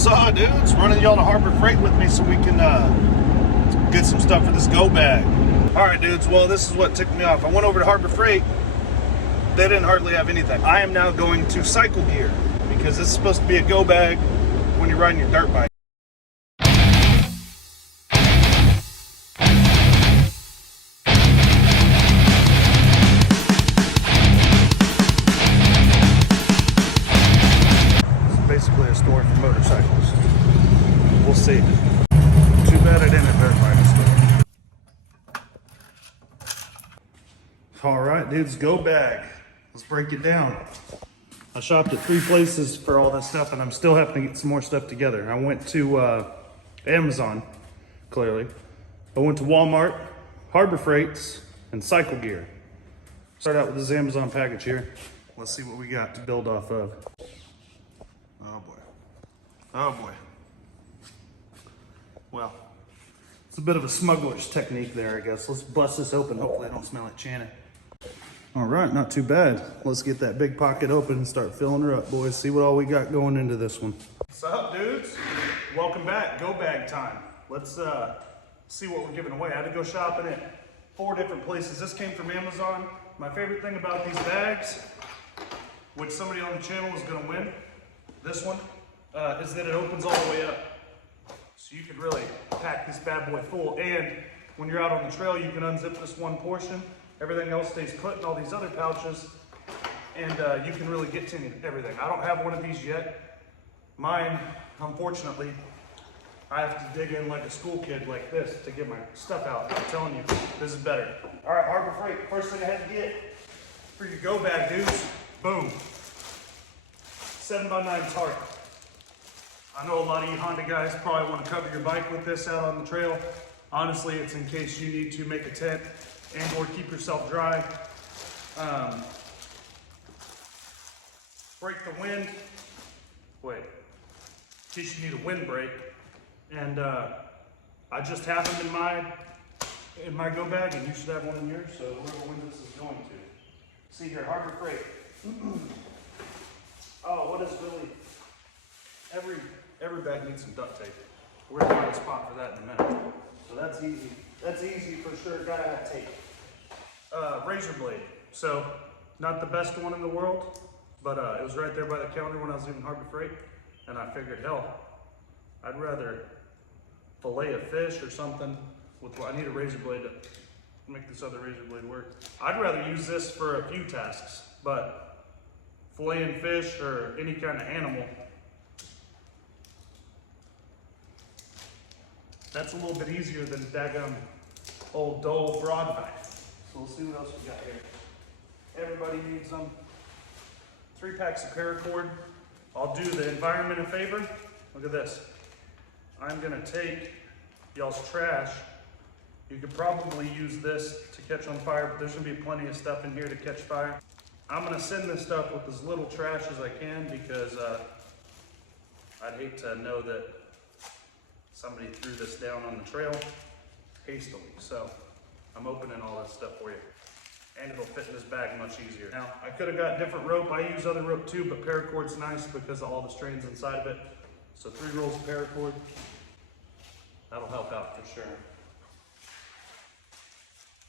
Saw dudes, running y'all to Harbor Freight with me so we can get some stuff for this go bag. All right, dudes, well, this is what ticked me off. I went over to Harbor Freight. They didn't hardly have anything. I am now going to Cycle Gear because this is supposed to be a go bag when you're riding your dirt bike. Basically a store for motorcycles. We'll see. Too bad I didn't have dirt bike store. All right, dudes, go bag. Let's break it down. I shopped at 3 places for all this stuff, and I'm still having to get some more stuff together. I went to Amazon, clearly. I went to Walmart, Harbor Freights, and Cycle Gear. Start out with this Amazon package here. Let's see what we got to build off of. Oh boy. Oh boy. Well, it's a bit of a smuggler's technique there, I guess. Let's bust this open. Hopefully I don't smell like Channing. All right, not too bad. Let's get that big pocket open and start filling her up, boys. See what all we got going into this one. What's up, dudes? Welcome back. Go bag time. Let's see what we're giving away. I had to go shopping at 4 different places. This came from Amazon. My favorite thing about these bags, which somebody on the channel is gonna win, this one, is that it opens all the way up. So you could really pack this bad boy full, and when you're out on the trail, you can unzip this one portion. Everything else stays put in all these other pouches, and you can really get to everything. I don't have one of these yet. Mine, unfortunately, I have to dig in like a school kid like this to get my stuff out. I'm telling you, this is better. All right, Harbor Freight, first thing I had to get for your go bag, dudes, boom. 7x9 tarp. I know a lot of you Honda guys probably want to cover your bike with this out on the trail. Honestly, it's in case you need to make a tent and or keep yourself dry. Break the wind. Wait, in case you need a wind break. And I just have them in my go bag, and you should have one in yours, so whoever wins this is going to. See here, Harbor Freight. Oh, what is really, every bag needs some duct tape. We're gonna find a spot for that in a minute. So that's easy. That's easy for sure, gotta have tape. Razor blade. So, not the best one in the world, but it was right there by the counter when I was leaving Harbor Freight, and I figured, hell, I'd rather fillet a fish or something with, I need a razor blade to make this other razor blade work. I'd rather use this for a few tasks, but filleting fish or any kind of animal, that's a little bit easier than daggum old dull broad knife. So let's see what else we got here. Everybody needs them. 3 packs of paracord. I'll do the environment a favor. Look at this. I'm gonna take y'all's trash. You could probably use this to catch on fire, but there's gonna be plenty of stuff in here to catch fire. I'm gonna send this stuff with as little trash as I can because I'd hate to know that somebody threw this down on the trail hastily. So I'm opening all this stuff for you. And it'll fit in this bag much easier. Now, I could have got different rope. I use other rope too, but paracord's nice because of all the strands inside of it. So 3 rolls of paracord. That'll help out for sure.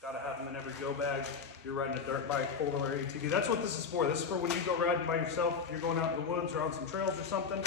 Gotta have them in every go bag. You're riding a dirt bike, fold-over ATV. That's what this is for. This is for when you go riding by yourself, if you're going out in the woods or on some trails or something,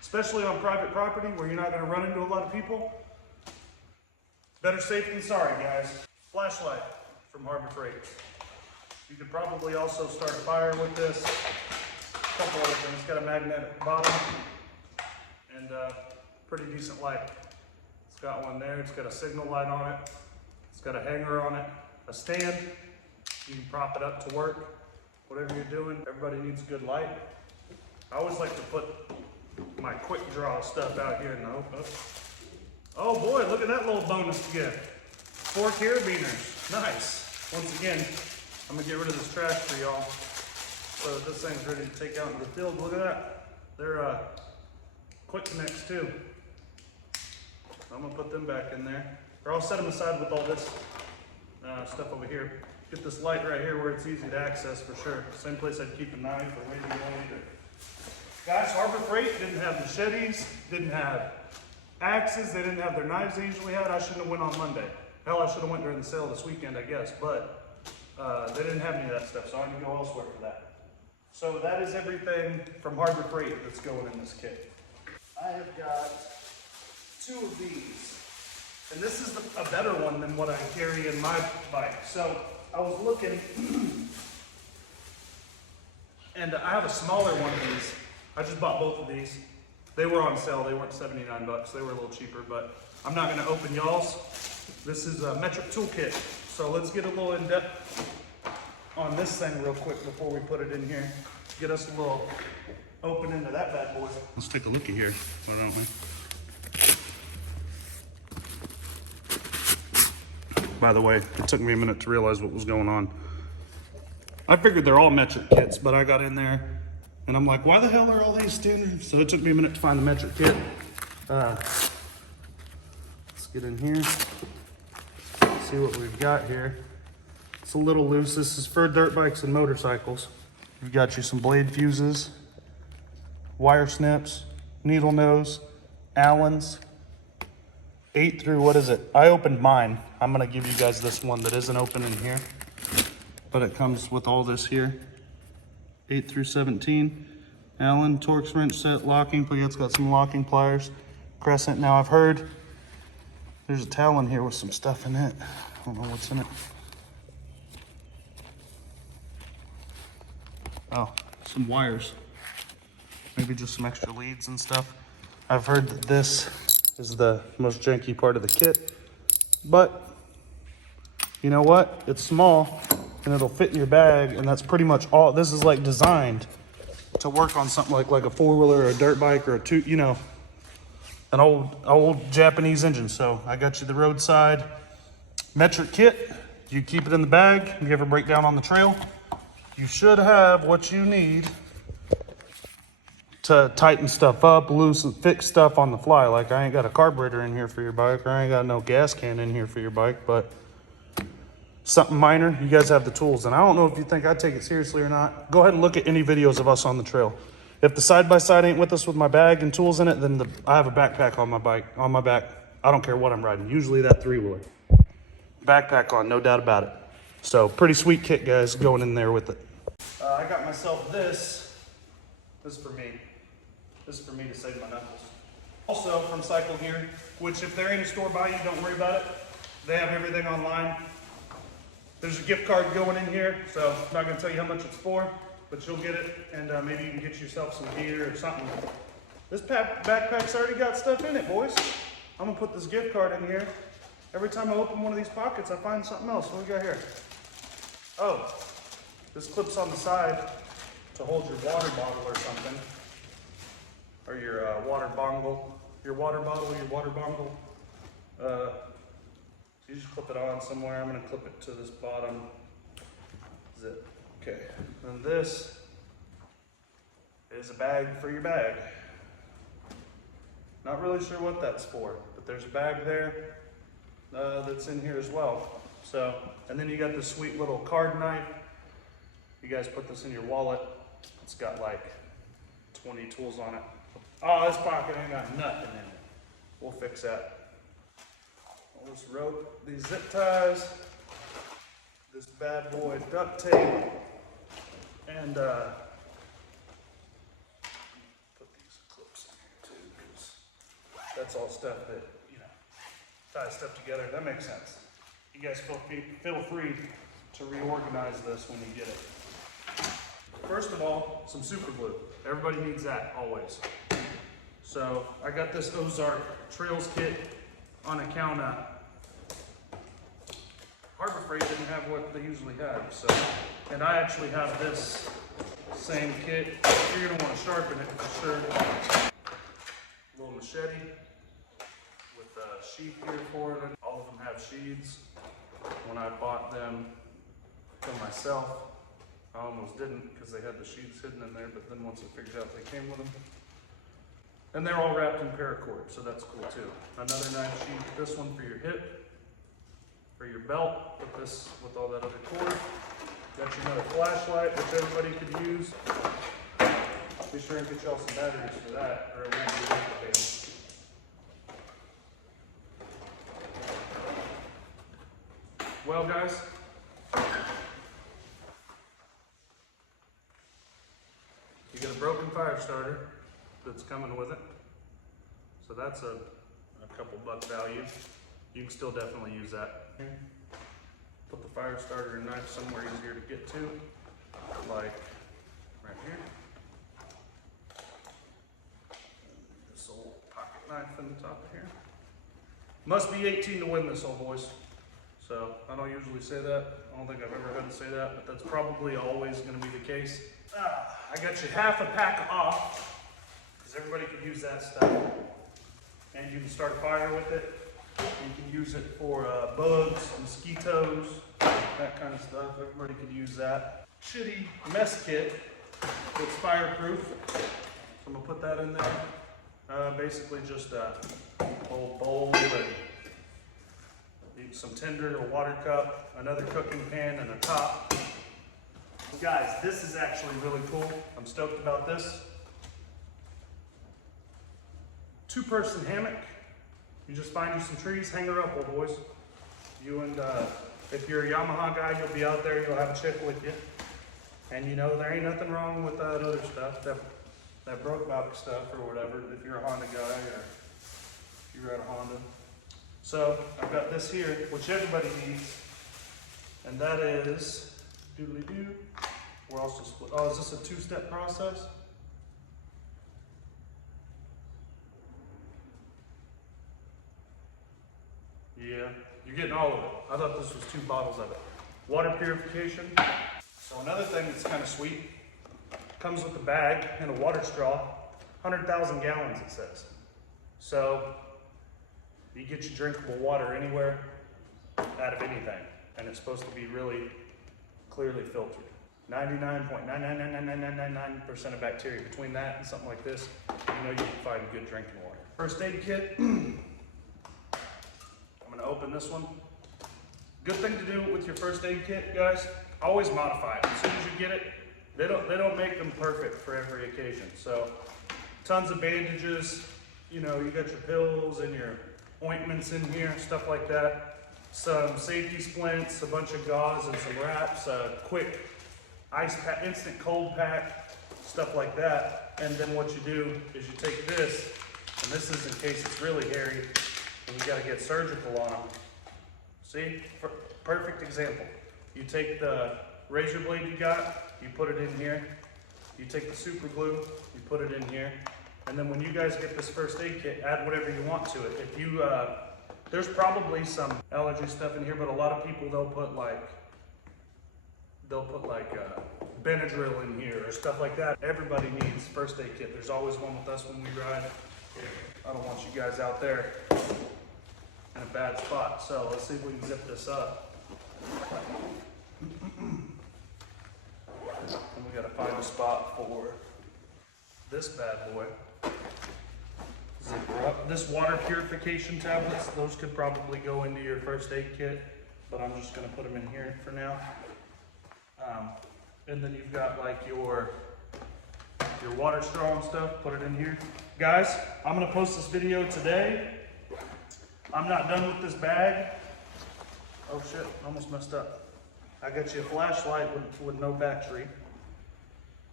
especially on private property where you're not gonna run into a lot of people. Better safe than sorry, guys. Flashlight from Harbor Freight. You could probably also start a fire with this. A couple other things. It's got a magnetic bottom and pretty decent light. It's got one there. It's got a signal light on it. It's got a hanger on it, a stand. You can prop it up to work. Whatever you're doing, everybody needs a good light. I always like to put my quick draw stuff out here in the open. Oh boy, look at that little bonus gift. 4 Carabiners, nice. Once again, I'm gonna get rid of this trash for y'all so that this thing's ready to take out into the field. Look at that. They're quick connects too. I'm gonna put them back in there. Or I'll set them aside with all this stuff over here. Get this light right here where it's easy to access for sure. Same place I'd keep a knife or maybe blade or Guys, Harbor Freight didn't have machetes, didn't have axes, they didn't have their knives they usually had. I shouldn't have went on Monday. Hell, I should have went during the sale this weekend, I guess, but they didn't have any of that stuff, so I had to go elsewhere for that. So that is everything from Harbor Freight that's going in this kit. I have got 2 of these, and this is a better one than what I carry in my bike. So I was looking, and I have a smaller one of these. I just bought both of these. They were on sale. They weren't 79 bucks. They were a little cheaper, but I'm not going to open y'all's. This is a metric toolkit. So let's get a little in depth on this thing real quick before we put it in here. Get us a little open into that bad boy. Let's take a looky here, why don't we? By the way, it took me a minute to realize what was going on. I figured they're all metric kits, but I got in there and I'm like, why the hell are all these standard? So it took me a minute to find the metric kit. Let's get in here, see what we've got here. It's a little loose. This is for dirt bikes and motorcycles. We've got you some blade fuses, wire snips, needle nose, Allens, 8 through, what is it? I opened mine. I'm gonna give you guys this one that isn't open in here, but it comes with all this here. 8 through 17, Allen, Torx wrench set, locking, but it's got some locking pliers, crescent. Now I've heard there's a Talon here with some stuff in it. I don't know what's in it. Oh, some wires. Maybe just some extra leads and stuff. I've heard that this is the most janky part of the kit, but you know what? It's small and it'll fit in your bag, and that's pretty much all. This is like designed to work on something like a 4-wheeler or a dirt bike or an old Japanese engine. So I got you the roadside metric kit. You keep it in the bag. If you ever break down on the trail, you should have what you need to tighten stuff up, loosen, fix stuff on the fly. Like, I ain't got a carburetor in here for your bike, or I ain't got no gas can in here for your bike, but something minor, you guys have the tools. And I don't know if you think I take it seriously or not. Go ahead and look at any videos of us on the trail. If the side-by-side ain't with us with my bag and tools in it, then I have a backpack on my bike, on my back. I don't care what I'm riding, usually that 3-wheeler. Backpack on, no doubt about it. So pretty sweet kit, guys, going in there with it. I got myself this. This is for me. This is for me to save my knuckles. Also from Cycle Gear, which if there ain't a store by you, don't worry about it. They have everything online. There's a gift card going in here, so I'm not gonna tell you how much it's for, but you'll get it, and maybe you can get yourself some gear or something. This backpack's already got stuff in it, boys. I'm gonna put this gift card in here. Every time I open one of these pockets, I find something else. What do we got here? Oh, this clips on the side to hold your water bottle or something. Or your water bongle. Your water bottle, your water bongle. You just clip it on somewhere. I'm gonna clip it to this bottom zip. Okay, and this is a bag for your bag. Not really sure what that's for, but there's a bag there that's in here as well. So, and then you got this sweet little card knife. You guys put this in your wallet. It's got like 20 tools on it. Oh, this pocket ain't got nothing in it. We'll fix that. All this rope, these zip ties, this bad boy duct tape, and put these clips in here too, because that's all stuff that, tie stuff together. That makes sense. You guys feel free to reorganize this when you get it. First of all, some super glue. Everybody needs that, always. So I got this Ozark Trails Kit on account of Harbor Freight didn't have what they usually have. So, and I actually have this same kit. You're gonna want to sharpen it for sure. A little machete with a sheath here for it. All of them have sheaths. When I bought them for myself, I almost didn't because they had the sheaths hidden in there, but then once I figured out they came with them. And they're all wrapped in paracord, so that's cool too. Another knife sheath, this one for your hip, for your belt, with all that other cord. Got you another flashlight, which everybody could use. be sure and get y'all some batteries for that, or it won't be replicated. Well, guys, you get a broken fire starter that's coming with it. So that's a couple buck value. You can still definitely use that. Put the fire starter and knife somewhere easier to get to, like right here. This old pocket knife in the top of here. Must be 18 to win this, old boys. So I don't usually say that. I don't think I've ever heard to say that, but that's probably always going to be the case. I got you half a pack off, because everybody could use that stuff. And you can start a fire with it. You can use it for bugs, mosquitoes, that kind of stuff. Everybody could use that. Shitty mess kit that's fireproof. So I'm gonna put that in there. Basically just a old bowl and some tinder, a water cup, another cooking pan, and a top. Guys, this is actually really cool. I'm stoked about this. 2-person hammock. You just find you some trees, hang her up, old boys. You and, if you're a Yamaha guy, you'll be out there, you'll have a chick with you. And you know, there ain't nothing wrong with that other stuff, that P.O.Box stuff or whatever, if you're a Honda guy or if you're at a Honda. So I've got this here, which everybody needs, and that is, doodly-doo. We're also split. Oh, is this a 2-step process? Yeah, you're getting all of it. I thought this was 2 bottles of it. Water purification. So another thing that's kind of sweet, comes with a bag and a water straw, 100,000 gallons it says. So you get your drinkable water anywhere, out of anything, and it's supposed to be really clearly filtered. 99.9999999% of bacteria. Between that and something like this, you know you can find good drinking water. First aid kit. I'm gonna open this one. Good thing to do with your first aid kit, guys, always modify it. As soon as you get it, they don't make them perfect for every occasion. So tons of bandages, you know, you got your pills and your ointments in here, stuff like that. Some safety splints, a bunch of gauze and some wraps, a quick ice pack, instant cold pack, stuff like that. And then what you do is you take this, and this is in case it's really hairy, and you gotta get surgical on them. See, perfect example. You take the razor blade you got, you put it in here. You take the super glue, you put it in here. And then when you guys get this first aid kit, add whatever you want to it. If you, there's probably some allergy stuff in here, but a lot of people, they'll put like Benadryl in here or stuff like that. Everybody needs first aid kit. There's always one with us when we ride. I don't want you guys out there in a bad spot. So let's see if we can zip this up. And we gotta find a spot for this bad boy. Zip her up. This water purification tablets, those could probably go into your first aid kit, but I'm just gonna put them in here for now. And then you've got like your water straw and stuff, put it in here. Guys, I'm gonna post this video today. I'm not done with this bag. Oh shit, almost messed up. I got you a flashlight with no battery.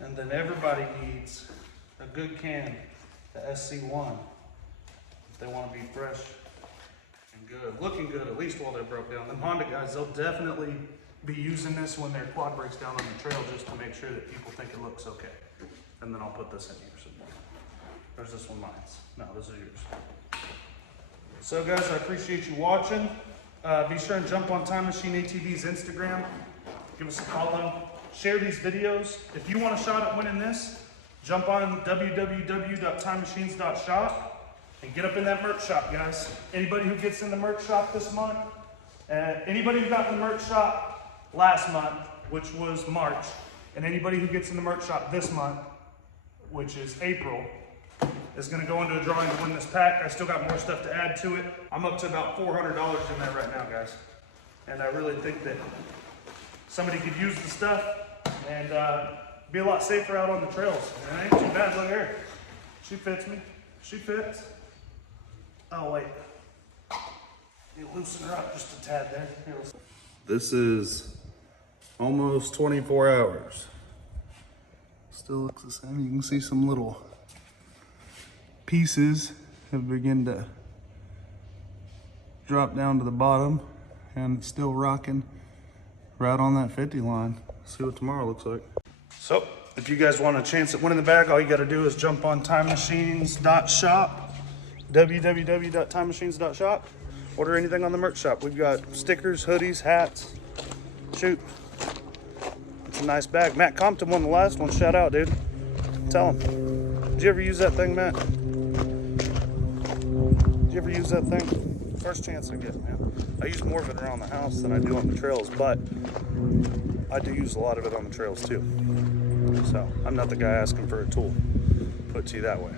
And then everybody needs a good can, the SC1, if they want to be fresh and good. Looking good, at least while they're broke down. Them Honda guys, they'll definitely be using this when their quad breaks down on the trail just to make sure that people think it looks okay. And then I'll put this in here somewhere. There's this one, mine's. No, this is yours. So guys, I appreciate you watching. Be sure and jump on Time Machine ATV's Instagram. Give us a follow. Share these videos. If you want a shot at winning this, jump on www.timemachines.shop and get up in that merch shop, guys. Anybody who gets in the merch shop this month, anybody who got in the merch shop last month, which was March, and anybody who gets in the merch shop this month, which is April, is going to go into a drawing to win this pack. I still got more stuff to add to it. I'm up to about $400 in there right now, guys. And I really think that somebody could use the stuff and be a lot safer out on the trails. And it ain't too bad. Look here. She fits me. She fits. Oh, wait. You loosen her up just a tad there. This is almost 24 hours. Still looks the same. You can see some little pieces have begun to drop down to the bottom, and it's still rocking right on that 50 line. See what tomorrow looks like. So if you guys want a chance at winning the bag, all you got to do is jump on timemachinesatvs.shop, www.timemachinesatvs.shop. Order anything on the merch shop. We've got stickers, hoodies, hats. Shoot, it's a nice bag. Matt Compton won the last one. Shout out, dude. Tell him. Did you ever use that thing, Matt? Did you ever use that thing? First chance I get, man. I use more of it around the house than I do on the trails, but I do use a lot of it on the trails too. So I'm not the guy asking for a tool. Put it to you that way.